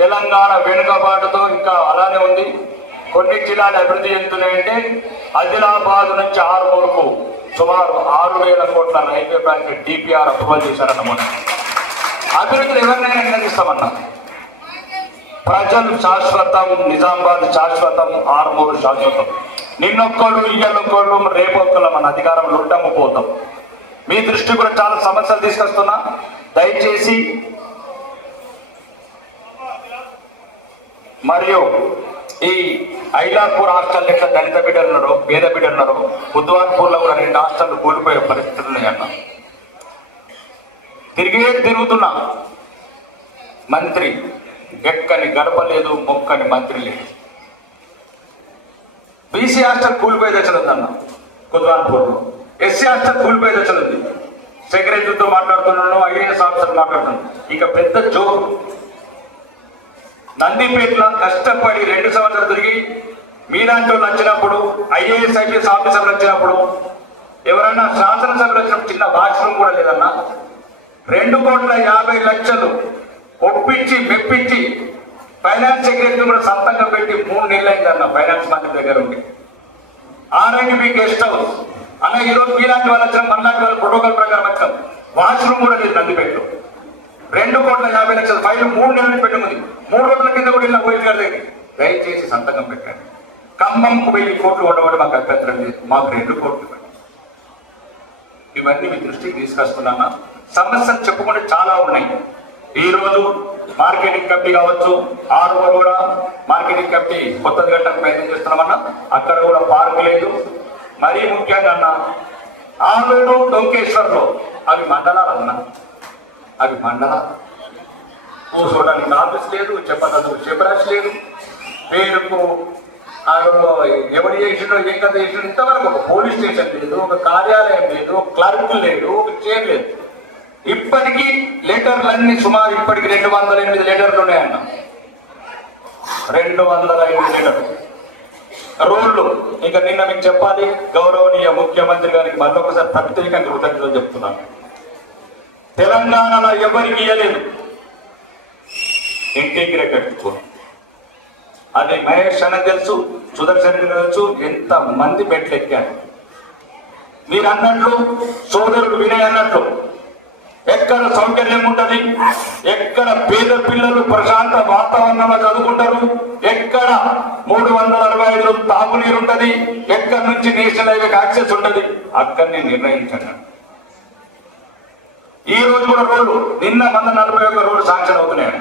తెలంగాణ వెనుకబాటుతో ఇంకా అలానే ఉంది. కొన్ని జిల్లాలు అభివృద్ధి చెందుతున్నాయంటే ఆదిలాబాద్ నుంచి ఆరుమూరుకు సుమారు 6,000 కోట్ల రైల్వే బ్యాంక్ డిపిఆర్ అప్రూవల్ చేశారన్నమాట. అభివృద్ధులు ఎవరినైనా నిర్ణయిస్తామన్నా. ప్రజలు శాశ్వతం, నిజామాబాద్ శాశ్వతం, ఆరుమూరు శాశ్వతం. నిన్నొక్కళ్ళు ఇయ్యొక్కళ్ళు రేపొక్కళ్ళు మన అధికారంలో ఉంటాము పోతాం. మీ దృష్టి కూడా చాలా సమస్యలు తీసుకొస్తున్నా. దయచేసి మరియు ఈ ఐలాపూర్ హాస్టల్ ఎట్లా దళిత బిడ్డలు ఉన్నారో, పేద బిడ్డలు ఉన్నారో, బుద్ధవాన్పూర్లో కూడా 2 హాస్టళ్లు కూలిపోయే పరిస్థితులు ఉన్నాయన్న. తిరుగుతున్నా మంత్రి ఎక్కని గడప లేదు, మొక్కని మంత్రి లేదు. బీసీ హాస్టల్ కూలిపోయే దశలుందన్న బుద్ధవాన్పూర్లో. ఎస్సీ హాస్టల్ కూలిపోయే దశలుంది. సెక్రటరీతో మాట్లాడుతున్నాను, ఐఏఎస్ ఆఫీసర్ మాట్లాడుతున్నాను. ఇక పెద్ద జోక్, నందిపేటలో కష్టపడి 2 సంవత్సరాలు తిరిగి మీలాంటి వాళ్ళు వచ్చినప్పుడు, ఐఏఎస్ ఐపీఎస్ ఆఫీసర్లు వచ్చినప్పుడు, ఎవరైనా శాసనసభలు వచ్చినప్పుడు చిన్న వాష్రూమ్ కూడా లేదన్నా. 2,50,00,000 ఒప్పించి మెప్పించి ఫైనాన్స్ సెక్రటరీ కూడా సంతకం పెట్టి 3 నెలలు అయిందన్న ఫైనాన్స్ మంత్రి దగ్గర ఉండి. ఆర్ఐబీ గెస్ట్ హౌస్ అన్న. ఈరోజు మీలాంటి వాళ్ళు వచ్చిన, మనలాంటి వాళ్ళు ప్రోటోకాల్ ప్రకారం వచ్చాం. వాష్రూమ్ కూడా లేదు నందిపేటలో. 2,50,00,000 ఫైల్ 3 నెలలు పెట్టుకుంది. 3 రోజుల కింద కూడా ఇలా పోయి గారి దగ్గర దయచేసి సంతకం పెట్టండి. ఖమ్మంకు 1000 కోట్లు ఉండబడి మాకు అభ్యంతరం లేదు. మాకు 2 కోట్లు ఇవ్వండి. ఇవన్నీ మీ దృష్టికి తీసుకొస్తున్నానా. సమస్యలు చెప్పుకుంటే చాలా ఉన్నాయి. ఈ రోజు మార్కెటింగ్ కమిటీ కావచ్చు, ఆరుమూరు కూడా మార్కెటింగ్ కమిటీ కొత్తది కట్టడానికి ప్రయత్నం చేస్తున్నామన్నా. అక్కడ కూడా పార్కు లేదు. మరీ ముఖ్యంగా అన్న ఆలూరు, డొంకేశ్వర్లో అవి మండలాలన్నా. అవి మండలాలు. కూర్చోడానికి ఆఫీస్ లేదు, చెప్పడానికి చెప్పరాసి లేదు. పేరుకు ఎవరు చేసిండో, ఏం కథ చేసిండో ఇంతవరకు ఒక పోలీస్ స్టేషన్ లేదు, ఒక కార్యాలయం లేదు, ఒక క్లర్క్ లేడు, ఒక చైర్ లేదు. ఇప్పటికీ లెటర్లన్నీ సుమారు ఇప్పటికి 208 లెటర్లు ఉన్నాయన్న. 205 లెటర్లు. రోడ్లు ఇక నిన్న మీకు చెప్పాలి, గౌరవనీయ ముఖ్యమంత్రి గారికి మరొకసారి ప్రత్యేకంగా కృతజ్ఞతలు చెప్తున్నాను. తెలంగాణలో ఎవరికి ఇవ్వలేదు ఇంటిగ్రేటెడ్ స్కూల్. అది మహేష్ అన్న తెలుసు, సుదర్శన్ తెలుసు, ఎంత మంది మెట్లు ఎక్కారు. మీరు అన్నట్లు, సోదరుడు వినయ్ అన్నట్లు, ఎక్కడ సౌకర్యం ఉంటుంది, ఎక్కడ పేద పిల్లలు ప్రశాంత వాతావరణంలో చదువుకుంటారు, ఎక్కడ 365 తాగునీరు ఉంటుంది, ఎక్కడి నుంచి నేషనల్ హైవేకి యాక్సెస్ ఉంటుంది, అక్కడిని నిర్ణయించండి. ఈ రోజు కూడా రోడ్లు నిన్న 141 రోడ్లు శాంక్షన్ అవుతున్నాయి.